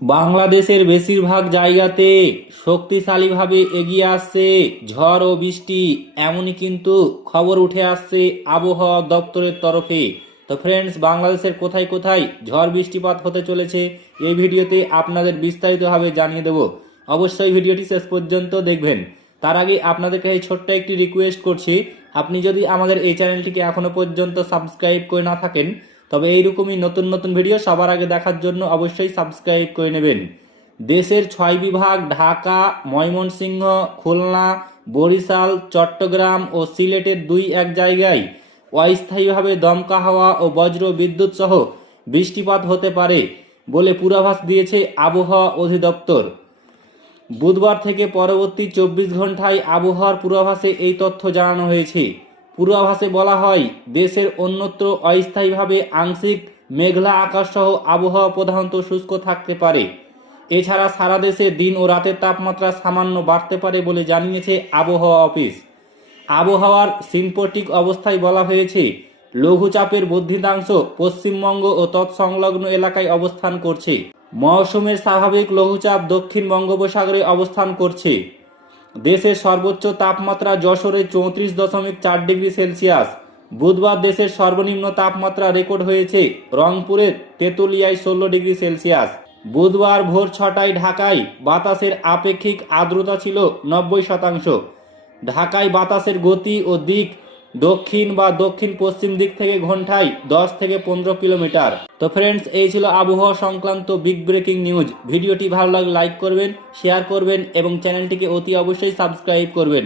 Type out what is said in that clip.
বাংলাদেশের বেশিরভাগ জায়গাতে শক্তিশালীভাবে এগিয়ে আসছে ঝড় ও বৃষ্টি, এমনই কিন্তু খবর উঠে আসছে আবহাওয়া দপ্তরের তরফে। তো ফ্রেন্ডস, বাংলাদেশের কোথায় কোথায় ঝড় বৃষ্টিপাত হতে চলেছে এই ভিডিওতে আপনাদের বিস্তারিতভাবে জানিয়ে দেব। অবশ্যই ভিডিওটি শেষ পর্যন্ত দেখবেন। তার আগে আপনাদের কাছে ছোট্ট একটি রিকোয়েস্ট করছি, আপনি যদি আমাদের এই চ্যানেলটিকে এখনো পর্যন্ত সাবস্ক্রাইব করে না থাকেন তবে এইরকমই নতুন নতুন ভিডিও সবার আগে দেখার জন্য অবশ্যই সাবস্ক্রাইব করে নেবেন। দেশের 6 বিভাগ ঢাকা, ময়মনসিংহ, খুলনা, বরিশাল, চট্টগ্রাম ও সিলেটের 2-1 জায়গায় অস্থায়ীভাবে দমকা হাওয়া ও বজ্র বিদ্যুৎ সহ বৃষ্টিপাত হতে পারে বলে পূর্বাভাস দিয়েছে আবহাওয়া অধিদপ্তর। বুধবার থেকে পরবর্তী 24 ঘন্টায় আবহাওয়ার পূর্বাভাসে এই তথ্য জানানো হয়েছে। পূর্বাভাসে বলা হয়, দেশের অন্যত্র অস্থায়ীভাবে আংশিক মেঘলা আকাশ সহ আবহাওয়া প্রধানত শুষ্ক থাকতে পারে। এছাড়া সারা দেশে দিন ও রাতের তাপমাত্রা সামান্য বাড়তে পারে বলে জানিয়েছে আবহাওয়া অফিস। আবহাওয়ার সিম্পটিক অবস্থায় বলা হয়েছে, লঘুচাপের বর্ধিতাংশ পশ্চিমবঙ্গ ও তৎসংলগ্ন এলাকায় অবস্থান করছে। মৌসুমের স্বাভাবিক লঘুচাপ দক্ষিণ বঙ্গোপসাগরে অবস্থান করছে। দেশের সর্বোচ্চ তাপমাত্রা যশোরে 34.4 ডিগ্রি সেলসিয়াস। বুধবার দেশের সর্বনিম্ন তাপমাত্রা রেকর্ড হয়েছে রংপুরের তেঁতুলিয়ায় 16 ডিগ্রি সেলসিয়াস। বুধবার ভোর 6টায় ঢাকায় বাতাসের আপেক্ষিক আর্দ্রতা ছিল 90%। ঢাকায় বাতাসের গতি ও দিক দক্ষিণ বা দক্ষিণ পশ্চিম দিক থেকে ঘন্টায় 10 থেকে 15 কিলোমিটার। তো ফ্রেন্ডস, এই ছিল আবহাওয়া সংক্রান্ত বিগ ব্রেকিং নিউজ। ভিডিওটি ভালো লাগলে লাইক করবেন, শেয়ার করবেন এবং চ্যানেলটিকে অতি অবশ্যই সাবস্ক্রাইব করবেন।